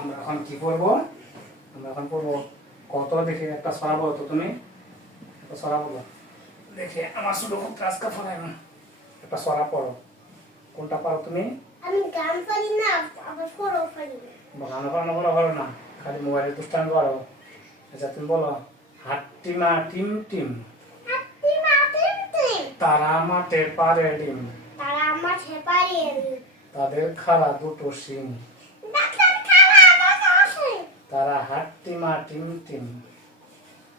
আমরা এখন কি পড়বো? আমরা এখন পড়বো কত। দেখে একটা ছড়া বলো তো তুমি, একটা ছড়া বলো দেখে। আমার শুধু খুব কাজকা ফলায় না, একটা ছড়া পড়ো। কোনটা পারো তুমি? আমি গান পারি না, আবার পড়াও পারি না। গানো বানানো বলা ভালো না, খালি মোবাইলে দুষ্টামি পারো। আচ্ছা তুমি বলো, হাট্টিমা টিম টিম হাতি মাটির টিম, তারা মাঠে পারে ডিম, তারা মাঠে পারে ডিম। তাদের খাড়া দুটো শিং, ডাক্তার খালা বাবা আছে, তারা হাট্টিমা টিম টিম।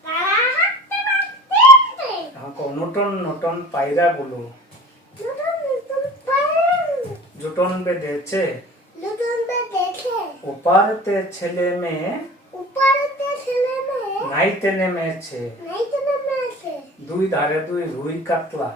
তারা হাতি মাটির টিম। এখন কও, নূতন নূতন পায়রা গুলো নতুন নতুন পায়রা জুটন বেঁধেছে, নতুন দেখে ওপারেতে ছেলে মেয়ে উপরেতে ছেলে মেয়ে নাইতে নেমেছে, নাইতে নেমেছে। দুই ধারে দুই রুই কাতলা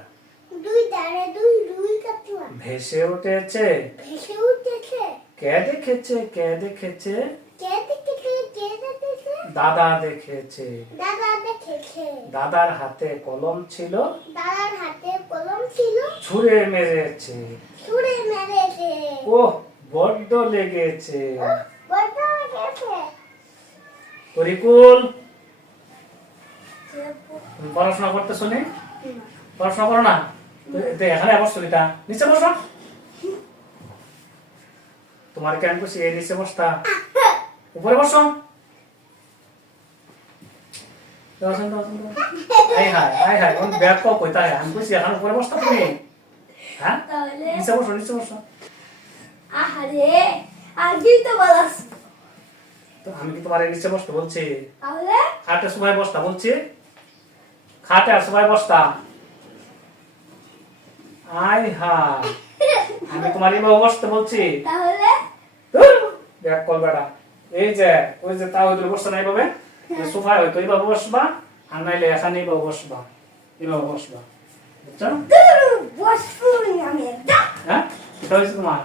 দুই ধারে দুই রুই কাতলা ভেসে উঠেছে। ভেসে উঠেছে। কে দেখেছে, কে দেখেছে, কে দেখেছে, কে দেখেছে? দাদা দেখেছে। দাদা দেখেছে। দাদার হাতে কলম ছিল, দাদার হাতে কলম ছিল, ছুঁড়ে মেরেছে। ছুঁড়ে মেরেছে। ওহ বড্ড লেগেছে। বড্ড লেগেছে। তরিকুল, তুমি পড়াশোনা করতে শুনি? পড়াশোনা করো না? এখানে বসছো, এটা নিচে বসো। তোমার কেন খুশি এই নিচে বসতা? উপরে বসো। আই হাই আই হাই, কোন ব্যাগ কো কইতা হে? আমি খুশি এখন উপরে বসতা তুমি? হ্যাঁ, তাহলে নিচে বসো, নিচে বসো। আহারে আগে তো বলাস। তো আমি কি তোমার নিচে বসতে বলছি? তাহলে খাটে সবাই বসতা বলছি? খাটে আর সবাই বসতা? আই হাই, আমি তোমার এইভাবে বসতে বলছি? তাহলে দেখ কল বেড়া, এই যে ওই যে তাও ওইগুলো বসতে না এইভাবে, সোফায় হয়তো এইভাবে বসবা, আর নাইলে এখানে এইভাবে বসবা, এইভাবে বসবা, বুঝছো? বসবো আমি একদম। হ্যাঁ, এটা হয়েছে তোমার।